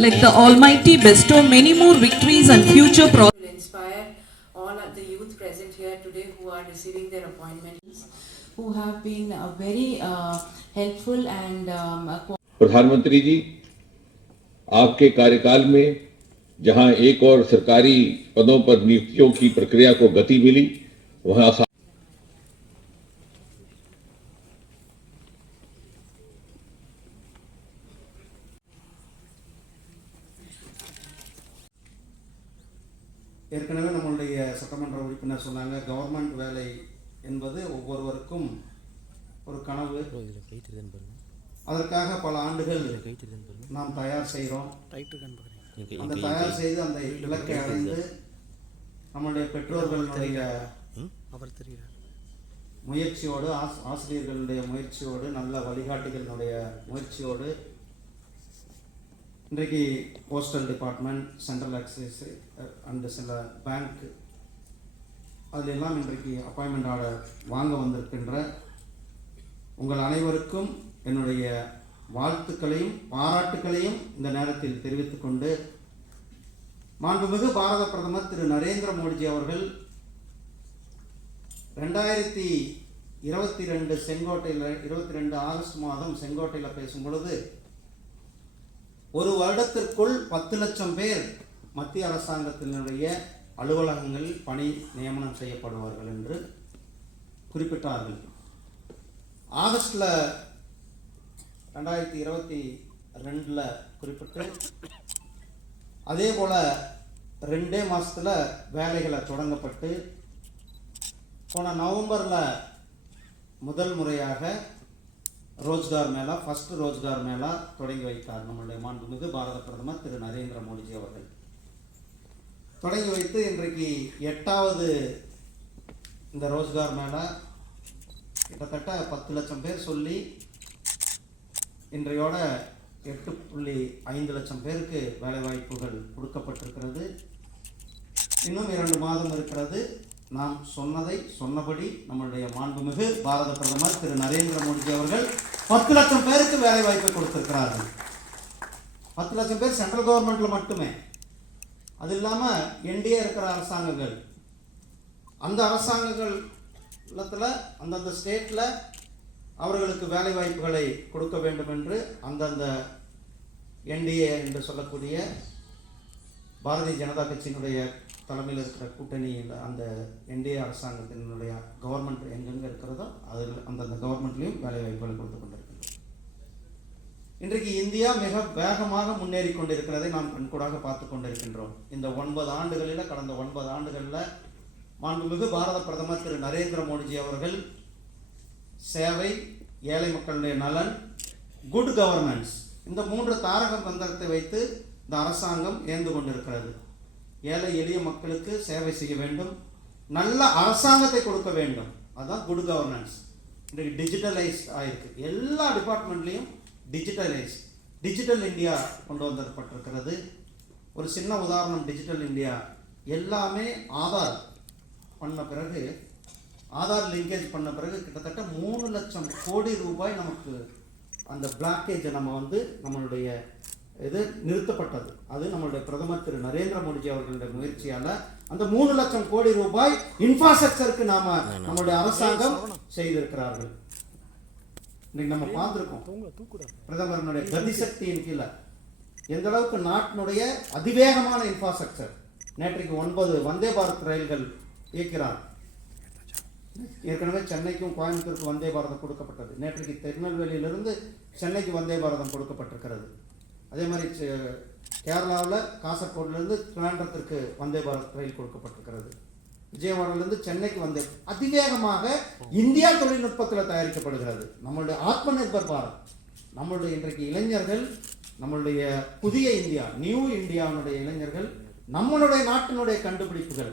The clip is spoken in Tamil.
let the Almighty bestow many more victories and future prosperity. inspire all of the youth present here today who are receiving their appointments, who have been uh, very uh, helpful and um, uh, प्रधानमंत्री जी आपके कार्यकाल में जहाँ एक और सरकारी पदों पर नियुक्तियों की प्रक्रिया को गति मिली वहाँ ஏற்கனவே நம்மளுடைய சட்டமன்ற உறுப்பினர் சொன்னாங்க கவர்மெண்ட் வேலை என்பது ஒவ்வொருவருக்கும் ஒரு கனவு. அதற்காக பல ஆண்டுகள் நாம் தயார் செய்கிறோம். அந்த தயார் செய்து அந்த இலக்கை அடைந்து நம்மளுடைய பெற்றோர்களுடைய முயற்சியோடு ஆசிரியர்களுடைய முயற்சியோடு நல்ல வழிகாட்டுகளினுடைய முயற்சியோடு இன்றைக்கு postal department central Axis and சில பேங்க் அதில் எல்லாம் இன்றைக்கு அப்பாயின்மெண்ட் ஆர்டர் வாங்க வந்திருக்கின்ற உங்கள் அனைவருக்கும் என்னுடைய வாழ்த்துக்களையும் பாராட்டுக்களையும் இந்த நேரத்தில் தெரிவித்துக் கொண்டு மாண்புமிகு பாரத பிரதமர் திரு நரேந்திர மோடிஜி அவர்கள் ரெண்டாயிரத்தி இருபத்தி ரெண்டு செங்கோட்டையில் இருபத்தி ரெண்டு ஆகஸ்ட் மாதம் செங்கோட்டையில் பேசும் பொழுது ஒரு வருடத்திற்குள் பத்து லட்சம் பேர் மத்திய அரசாங்கத்தினுடைய அலுவலகங்களில் பணி நியமனம் செய்யப்படுவார்கள் என்று குறிப்பிட்டார்கள். ஆகஸ்டில் ரெண்டாயிரத்தி இருபத்தி ரெண்டில் குறிப்பிட்டு அதே போல் ரெண்டே மாதத்தில் வேலைகளை தொடங்கப்பட்டு போன நவம்பரில் முதல் முறையாக ரோஜ்கார் மேளா ஃபஸ்ட் ரோஜ்கார் மேளா தொடங்கி வைத்தார் நம்மளுடைய மாண்புமிகு பாரத பிரதமர் திரு நரேந்திர மோடிஜி அவர்கள். தொடங்கி வைத்து இன்றைக்கு எட்டாவது இந்த ரோஜ்கார் மேளா கிட்டத்தட்ட பத்து லட்சம் பேர் சொல்லி இன்றையோட எட்டு புள்ளி ஐந்து லட்சம் பேருக்கு வேலைவாய்ப்புகள் கொடுக்கப்பட்டிருக்கிறது. இன்னும் இரண்டு மாதம் இருக்கிறது. நாம் சொன்னதை சொன்னபடி நம்மளுடைய மாண்புமிகு பாரத பிரதமர் திரு நரேந்திர மோடிஜி அவர்கள் பத்து லட்சம் பேருக்கு வேலை வாய்ப்பை கொடுத்திருக்கிறார்கள். பத்து லட்சம் பேர் சென்ட்ரல் கவர்மெண்ட்டில் மட்டுமே. அது இல்லாமல் என்டிஏ இருக்கிற அரசாங்கங்கள். அந்த அரசாங்கங்கள் அந்தந்த ஸ்டேட்டில் அவர்களுக்கு வேலை வாய்ப்புகளை கொடுக்க வேண்டும் என்று அந்தந்த என்டிஏ என்று சொல்லக்கூடிய பாரதிய ஜனதா கட்சியினுடைய தலைமையில் இருக்கிற கூட்டணியில் அந்த என்டிஏ அரசாங்கத்தினுடைய கவர்மெண்ட் எங்கெங்கே இருக்கிறதோ அதில் அந்தந்த கவர்மெண்ட்லேயும் வேலை வாய்ப்புகளை கொடுத்து கொண்டிருக்கின்றோம் இன்றைக்கு இந்தியா மிக வேகமாக முன்னேறி கொண்டிருக்கிறதை நாம் கண்கூடாக பார்த்து கொண்டிருக்கின்றோம். இந்த ஒன்பது ஆண்டுகளில் கடந்த ஒன்பது ஆண்டுகளில் மாண்புமிகு பாரத பிரதமர் திரு நரேந்திர மோடிஜி அவர்கள் சேவை ஏழை மக்களுடைய நலன் குட் கவர்னன்ஸ் இந்த மூன்று தாரக மந்திரத்தை வைத்து இந்த அரசாங்கம் ஏந்து கொண்டிருக்கிறது. ஏழை எளிய மக்களுக்கு சேவை செய்ய வேண்டும். நல்ல அரசாங்கத்தை கொடுக்க வேண்டும். அதுதான் குட் கவர்னன்ஸ் இன்றைக்கு டிஜிட்டலைஸ் ஆயிருக்கு. எல்லா டிபார்ட்மெண்ட்லேயும் டிஜிட்டலைஸ் டிஜிட்டல் இந்தியா கொண்டு வந்தப்பட்டிருக்கிறது ஒரு சின்ன உதாரணம் டிஜிட்டல் இந்தியா எல்லாமே ஆதார் பண்ண பிறகு ஆதார் லிங்கேஜ் பண்ண பிறகு கிட்டத்தட்ட மூணு லட்சம் கோடி ரூபாய் நமக்கு அந்த பிளாக்கேஜை நம்ம வந்து நம்மளுடைய இது நிறுத்தப்பட்டது. அது நம்மளுடைய பிரதமர் திரு நரேந்திர மோடிஜி அவர்களுடைய முயற்சியால அந்த மூணு லட்சம் கோடி ரூபாய் இன்ஃப்ராஸ்ட்ரக்சருக்கு நாம நம்மளுடைய அரசாங்கம் செய்திருக்கிறார்கள். இன்னைக்கு நம்ம பார்த்துருக்கோம். பிரதமரனுடைய கதிசக்தியின் கீழே. எந்த அளவுக்கு நாட்டினுடைய அதிவேகமான இன்ஃப்ராஸ்ட்ரக்சர் நேற்றைக்கு ஒன்பது வந்தே பாரத் ரயில்கள் இயக்கிறார். ஏற்கனவே சென்னைக்கும் கோயம்புத்தூருக்கு வந்தே பாரதம் கொடுக்கப்பட்டது. நேற்றைக்கு திருநெல்வேலியிலிருந்து சென்னைக்கு வந்தே பாரதம் கொடுக்கப்பட்டிருக்கிறது. அதே மாதிரி கேரளாவில் காசர்கோட்லேருந்து திருவனந்தபுரத்திற்கு வந்தே பாரத் ரயில் கொடுக்கப்பட்டிருக்கிறது. விஜயவாடாவிலிருந்து சென்னைக்கு வந்தே அதிவேகமாக இந்தியா தொழில்நுட்பத்தில் தயாரிக்கப்படுகிறது. நம்மளுடைய ஆத்ம நிர்பர் பாரத் நம்மளுடைய இன்றைக்கு இளைஞர்கள் நம்மளுடைய புதிய இந்தியா நியூ இந்தியாவுடைய இளைஞர்கள் நம்மளுடைய நாட்டினுடைய கண்டுபிடிப்புகள்